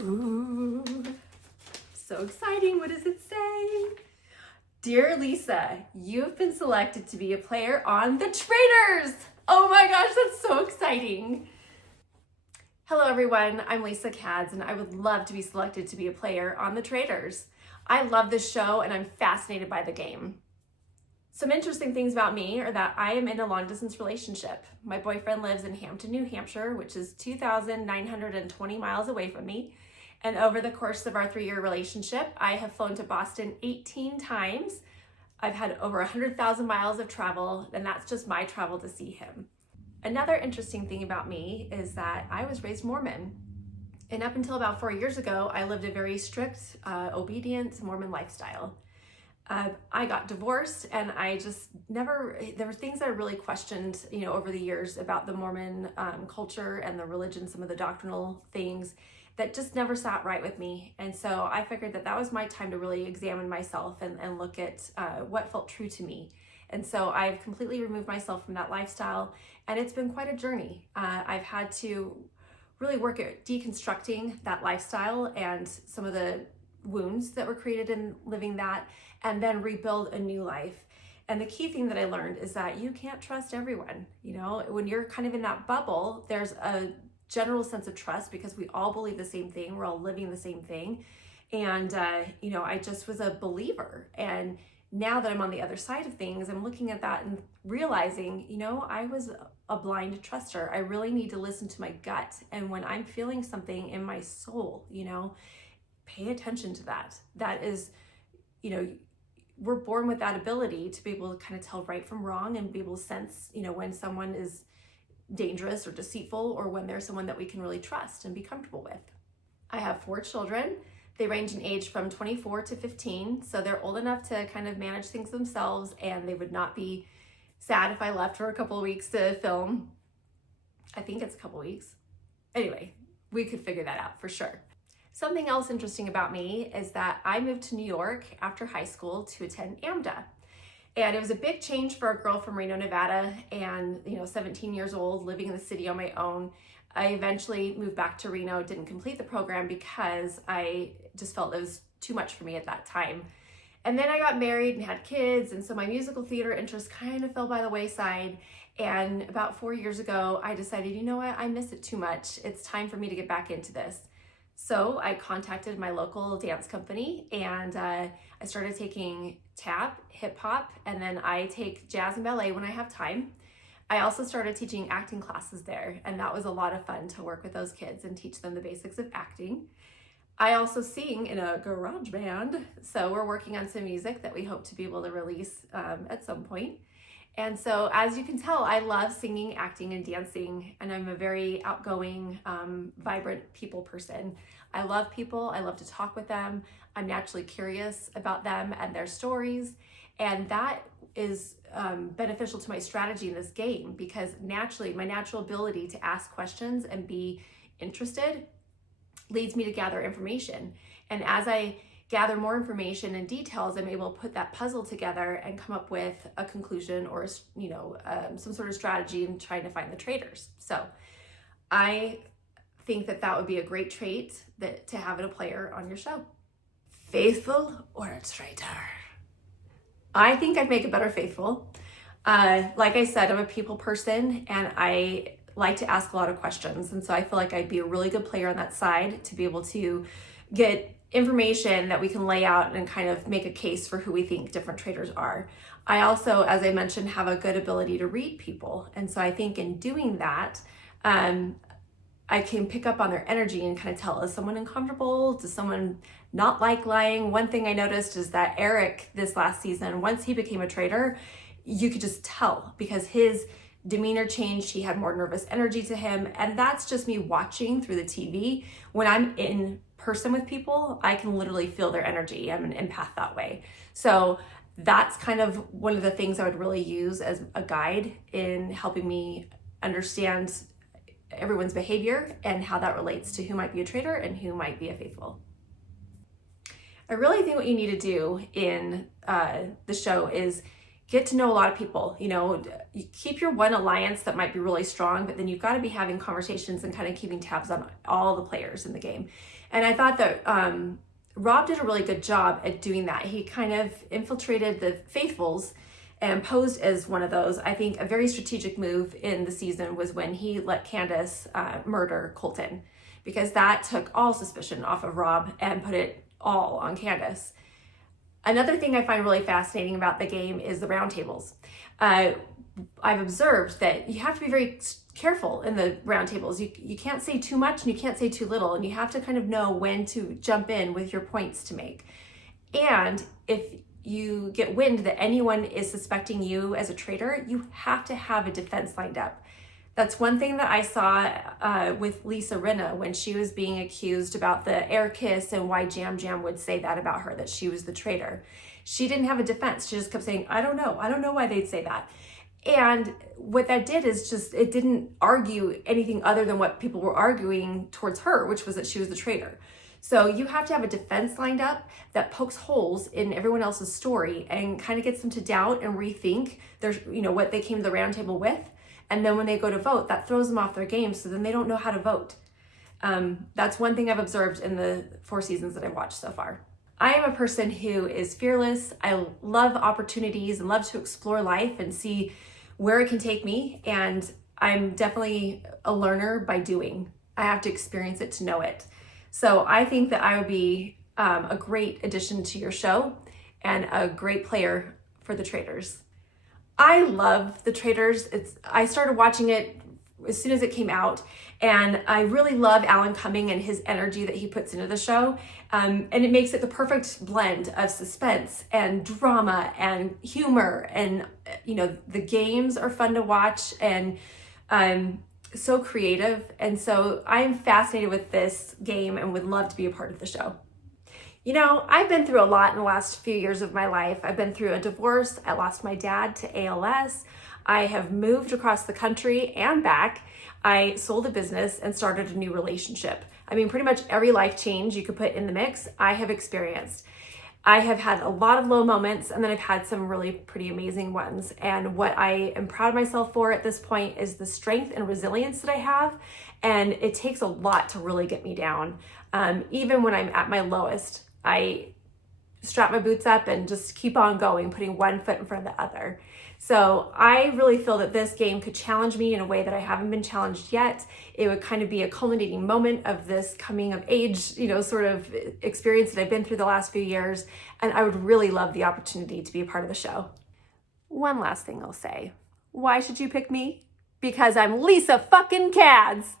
Ooh, so exciting. What does it say? Dear Lisa, you've been selected to be a player on the Traitors. Oh my gosh, that's so exciting. Hello everyone, I'm Lisa Kadz and I would love to be selected to be a player on the Traitors. I love this show and I'm fascinated by the game. Some interesting things about me are that I am in a long distance relationship. My boyfriend lives in Hampton, New Hampshire, which is 2,920 miles away from me. And over the course of our 3-year relationship, I have flown to Boston 18 times. I've had over 100,000 miles of travel, and that's just my travel to see him. Another interesting thing about me is that I was raised Mormon. And up until about 4 years ago, I lived a very strict, obedient Mormon lifestyle. I got divorced and I just never, there were things that I really questioned, over the years about the Mormon culture and the religion, some of the doctrinal things that just never sat right with me. And so I figured that was my time to really examine myself and look at what felt true to me. And so I've completely removed myself from that lifestyle and it's been quite a journey. I've had to really work at deconstructing that lifestyle and some of the wounds that were created in living that, and then rebuild a new life. And the key thing that I learned is that you can't trust everyone. When you're kind of in that bubble, there's a general sense of trust because we all believe the same thing. We're all living the same thing. And, I just was a believer. And now that I'm on the other side of things, I'm looking at that and realizing, I was a blind truster. I really need to listen to my gut. And when I'm feeling something in my soul, pay attention to that. That is, we're born with that ability to be able to kind of tell right from wrong and be able to sense, when someone is dangerous or deceitful or when there's someone that we can really trust and be comfortable with. I have 4 children. They range in age from 24 to 15. So they're old enough to kind of manage things themselves and they would not be sad if I left for a couple of weeks to film. I think it's a couple of weeks. Anyway, we could figure that out for sure. Something else interesting about me is that I moved to New York after high school to attend AMDA. And it was a big change for a girl from Reno, Nevada, and 17 years old, living in the city on my own. I eventually moved back to Reno, didn't complete the program because I just felt it was too much for me at that time. And then I got married and had kids, and so my musical theater interest kind of fell by the wayside. And about 4 years ago, I decided, you know what, I miss it too much. It's time for me to get back into this. So I contacted my local dance company and I started taking tap, hip hop, and then I take jazz and ballet when I have time. I also started teaching acting classes there, and that was a lot of fun to work with those kids and teach them the basics of acting. I also sing in a garage band, so we're working on some music that we hope to be able to release at some point. And so as you can tell, I love singing, acting, and dancing, and I'm a very outgoing, vibrant people person. I love people, I love to talk with them. I'm naturally curious about them and their stories, and that is beneficial to my strategy in this game because naturally, my natural ability to ask questions and be interested leads me to gather information. And as I gather more information and details, I'm able to put that puzzle together and come up with a conclusion or some sort of strategy in trying to find the traitors. So I think that would be a great trait to have in a player on your show. Faithful or a traitor? I think I'd make a better faithful. Like I said, I'm a people person and I like to ask a lot of questions. And so I feel like I'd be a really good player on that side to be able to get information that we can lay out and kind of make a case for who we think different traitors are. I also, as I mentioned, have a good ability to read people. And so I think in doing that, I can pick up on their energy and kind of tell, is someone uncomfortable? Does someone not like lying? One thing I noticed is that Eric this last season, once he became a traitor, you could just tell because his demeanor changed. He had more nervous energy to him. And that's just me watching through the TV. When I'm in person with people, I can literally feel their energy. I'm an empath that way. So that's kind of one of the things I would really use as a guide in helping me understand everyone's behavior and how that relates to who might be a traitor and who might be a faithful. I really think what you need to do in the show is get to know a lot of people. You know, you keep your one alliance that might be really strong, but then you've got to be having conversations and kind of keeping tabs on all the players in the game. And I thought that Rob did a really good job at doing that. He kind of infiltrated the faithfuls and posed as one of those. I think a very strategic move in the season was when he let Candace murder Colton, because that took all suspicion off of Rob and put it all on Candace. Another thing I find really fascinating about the game is the roundtables. I've observed that you have to be very careful in the roundtables. You can't say too much and you can't say too little, and you have to kind of know when to jump in with your points to make. And if you get wind that anyone is suspecting you as a traitor, you have to have a defense lined up. That's one thing that I saw with Lisa Rinna when she was being accused about the air kiss and why Jam Jam would say that about her, that she was the traitor. She didn't have a defense. She just kept saying, I don't know why they'd say that. And what that did is just, it didn't argue anything other than what people were arguing towards her, which was that she was the traitor. So you have to have a defense lined up that pokes holes in everyone else's story and kind of gets them to doubt and rethink their, what they came to the round table with. And then when they go to vote, that throws them off their game, so then they don't know how to vote. That's one thing I've observed in the 4 seasons that I've watched so far. I am a person who is fearless. I love opportunities and love to explore life and see where it can take me. And I'm definitely a learner by doing. I have to experience it to know it. So I think that I would be a great addition to your show and a great player for the Traitors. I love the Traitors. I started watching it as soon as it came out, and I really love Alan Cumming and his energy that he puts into the show. And it makes it the perfect blend of suspense and drama and humor. And, the games are fun to watch and so creative. And so I'm fascinated with this game and would love to be a part of the show. I've been through a lot in the last few years of my life. I've been through a divorce. I lost my dad to ALS. I have moved across the country and back. I sold a business and started a new relationship. I mean, pretty much every life change you could put in the mix, I have experienced. I have had a lot of low moments, and then I've had some really pretty amazing ones. And what I am proud of myself for at this point is the strength and resilience that I have. And it takes a lot to really get me down. Even when I'm at my lowest, I strap my boots up and just keep on going, putting one foot in front of the other. So I really feel that this game could challenge me in a way that I haven't been challenged yet. It would kind of be a culminating moment of this coming of age, sort of experience that I've been through the last few years. And I would really love the opportunity to be a part of the show. One last thing I'll say. Why should you pick me? Because I'm Lisa fucking Kadz.